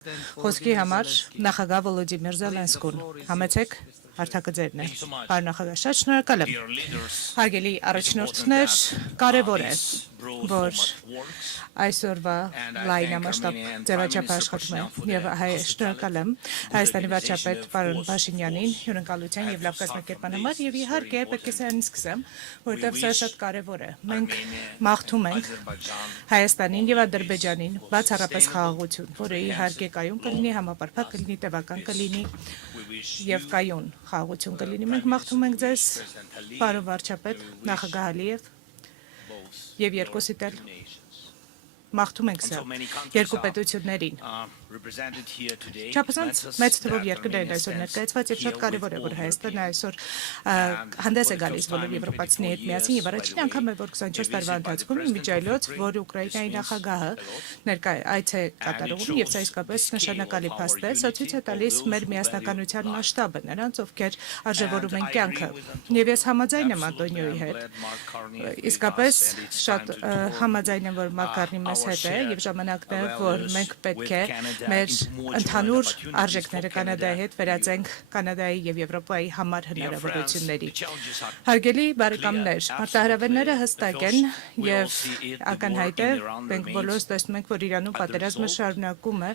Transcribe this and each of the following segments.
Խոսքի համար նախագահ Վոլոդիմիր Զելենսկուն, համեցեք հարթակը ձերն է, պարոն նախագահ, շատ շնորհակալ եմ, հարգելի առաջնորդներ, կարևոր է, որ այսօրվա լայնամասշտաբ ձևաչափը աշխատում է եւ շնորհակալ եմ Հայաստանի վարչապետ պարոն Փաշինյանին հյուրընկալության եւ լավ կազմակերպման համար եւ իհարկե պետք է սրանից սկսեմ, որովհետեւ սա շատ կարևոր է։ Մենք մաղթում ենք Հայաստանին եւ Ադրբեջանին բացառապես խաղաղություն, որը իհարկե կայուն կլինի, համապարփակ կլինի, տևական կլինի եւ կայուն խաղաղություն կլինի։ Մենք մաղթում ենք ձեզ, պարոն վարչապետ, նախագահ Ալիև եւ երկուսիդ էլ մաղթում ենք սա երկու պետություններին։ Չափազանց մեծ թվով երկրներ այսօր ներկայացված եւ շատ կարեւոր է, որ Հայաստանը այսօր հանդես է գալիս բոլոր եվրոպացիների հետ միասին եւ առաջին անգամ է, որ 24 տարվա ընթացքում իմիջիայլոց, որ Ուկրաինայի նախագահը այց է կատարում եւ սա իսկապես նշանակալի փաստ է, սա ցույց է տալիս մեր միասնականության մասշտաբը, նրանց ովքեր արժևորում են կյանքը։ Եվ ես համաձայն եմ Անտոնիոյի հետ։ Իսկապես շատ համաձայն եմ, որ Մակարնի մեզ հետ է եւ ժամանակն է, որ մենք պետք է մեր ընդհանուր արժեքները Կանադայի հետ վերածենք Կանադայի եւ Եվրոպայի համար հնարավորությունների։ Հարգելի բարեկամներ, մարտահրավերները հստակ են եւ ակնհայտ է, մենք բոլորս տեսնում ենք, որ Իրանում պատերազմը շարունակում է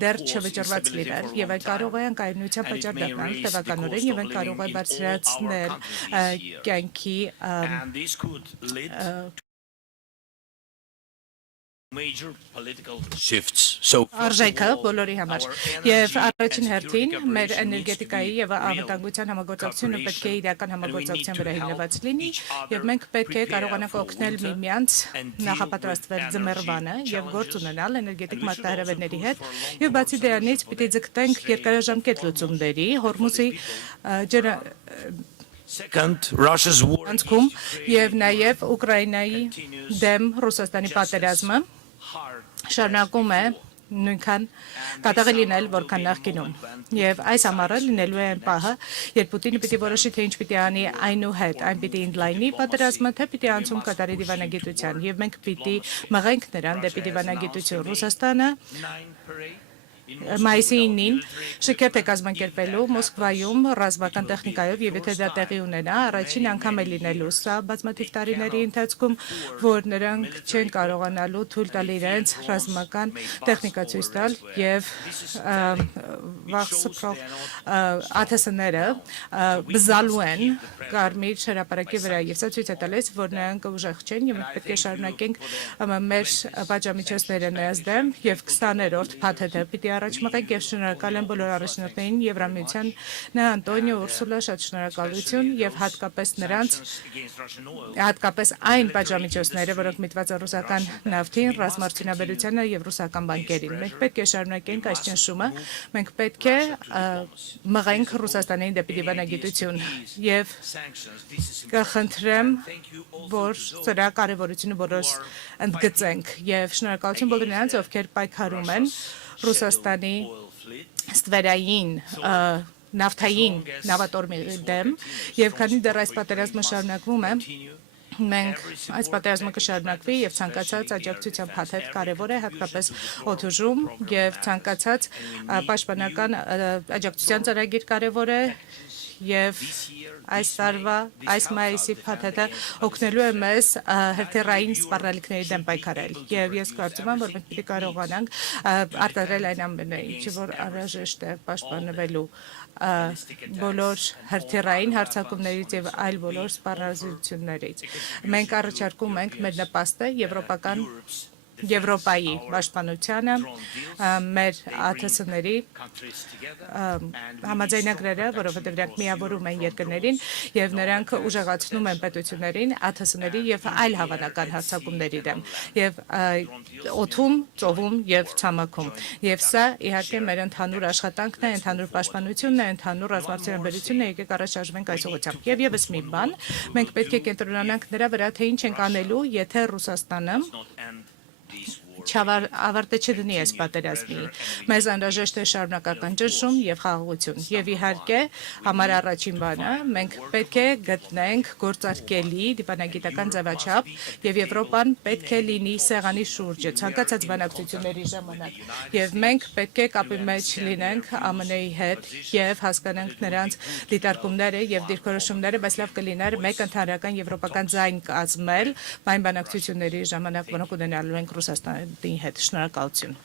դեռ չվճռված լինել եւ այն կարող է անկայունության պատճառ դառնալ տևականորեն եւ այն կարող է բարձրացնել կյանքի արժեքը բոլորի համար եւ առաջին հերթին մեր էներգետիկայի եւ անվտանգության համագործակցությունը պետք է իրական համագործակցության վրա հիմնված լինի եւ մենք պետք է կարողանանք օգնել միմյանց նախապատրաստվել ձմեռվանը եւ գործ ունենալ էներգետիկ մարտահրավերների հետ եւ բացի դրանից պիտի ձգտենք երկարաժամկետ լուծումների Հորմուզի եւ նաեւ Ուկրաինայի դեմ Ռուսաստանի պատերազմը շարունակում է նույնքան կատաղի լինել, որքան նախկինում։ Եվ այս ամառը լինելու է այն պահը, երբ Պուտինը պիտի որոշի, թե ինչ պիտի անի այնուհետ, այն պիտի ընդլայնի պատերազմը, թե պիտի անցում կատարի դիվանագիտության։ Եվ մենք պիտի մղենք նրան դեպի դիվանագիտություն։ Ռուսաստանը Մայիսի 9-ին շքերթ է կազմակերպելու Մոսկվայում ռազմական տեխնիկայով եւ եթե դա տեղի ունենա, առաջին անգամ է լինելու սա բազմաթիվ տարիների ընթացքում, որ նրանք չեն կարողանալու թույլ տալ իրենց ռազմական տեխնիկա ցույց տալ եւ վաղսփռող ԱԹՍ-ները բզալու են Կարմիր հրապարակի վրա եւ սա ցույց է տալիս, որ նրանք ուժեղ չեն եւ մենք պետք է շարունակենք մեր պատժամիջոցները նրանց դեմ եւ 20-րդ փաթեթը պիտի առաջ մղենք եւ շնորհակալ եմ բոլոր առաջնորդներին Եվրամիության Անտոնիո Ուրսուլա շատ շնորհակալություն եւ հատկապես նրանց հատկապես այն պատժամիջոցները, որոնք միտված են ռուսական նավթին, ռազմարտունաբերությանը եւ ռուսական բանկերին։ Մենք պետք է շարունակենք այս ճնշումը, մենք պետք է մղենք Ռուսաստանին դեպի դիվանագիտություն եւ կխնդրեմ, որ սրա կարեւորությունը բոլորս ընդգծենք եւ շնորհակալություն բոլոր նրանց, ովքեր պայքարում են Ռուսաստանի ստվերային նավթային նավատորմի դեմ եւ քանի դեռ այս պատերազմը շարունակվում է մենք այս պատերազմը կշարունակվի եւ ցանկացած աջակցության փաթեթ կարեւոր է հատկապես օդուժում եւ ցանկացած պաշտպանական աջակցության ծրագիր կարեւոր է եւ այս տարվա այս մայիսի փաթեթը օգնելու է մեզ հերթերային սպառնալիքների դեմ պայքարել եւ ես կարծում եմ որ մենք պիտի կարողանանք արտադրել այն ամենը ինչը որ անհրաժեշտ է պաշտպանվելու բոլոր հերթերային հարձակումներից եւ այլ բոլոր սպառազինություններից մենք առաջարկում ենք մեր նպաստը Եվրոպայի պաշտպանությանը, մեր ԱԹՍ-ների համաձայնագրերը, որովհետև նրանք միավորում են երկրներին եւ նրանք ուժեղացնում են պետություններին, ԱԹՍ-ների եւ այլ հավանական հարձակումների դեմ եւ օդում, ծովում եւ ցամաքում։ Եվ սա իհարկե մեր ընդհանուր աշխատանքն է, ընդհանուր պաշտպանությունն է, ընդհանուր ռազմարտունաբերությունն է, եկեք առաջ շարժվենք այս ուղղությամբ։ Եվ եւս մի բան, մենք պետք է կենտրոնանանք նրա վրա, թե ինչ ենք անելու, եթե Ռուսաստանը ավարտը չդնի այս պատերազմի։ Մեզ անհրաժեշտ է շարունակական ճնշում եւ խաղաղություն։ Եվ իհարկե, համար առաջին բանը, մենք պետք է գտնենք գործարկելի դիպանագիտական ձևաչափ եւ Եվրոպան պետք է լինի սեղանի շուրջը ցանկացած բանակցությունների ժամանակ։ Եվ մենք պետք է կապի մեջ լինենք ԱՄՆ-ի հետ եւ հասկանանք նրանց դիտարկումները եւ դիրքորոշումները, բայց լավ կլիներ մեկ ընդհանրական եվրոպական ձայն կազմել այն բանակցությունների ժամանակ, որոնք ունենալու ենք Ռուսաստանի հետ։ Շնորհակալություն։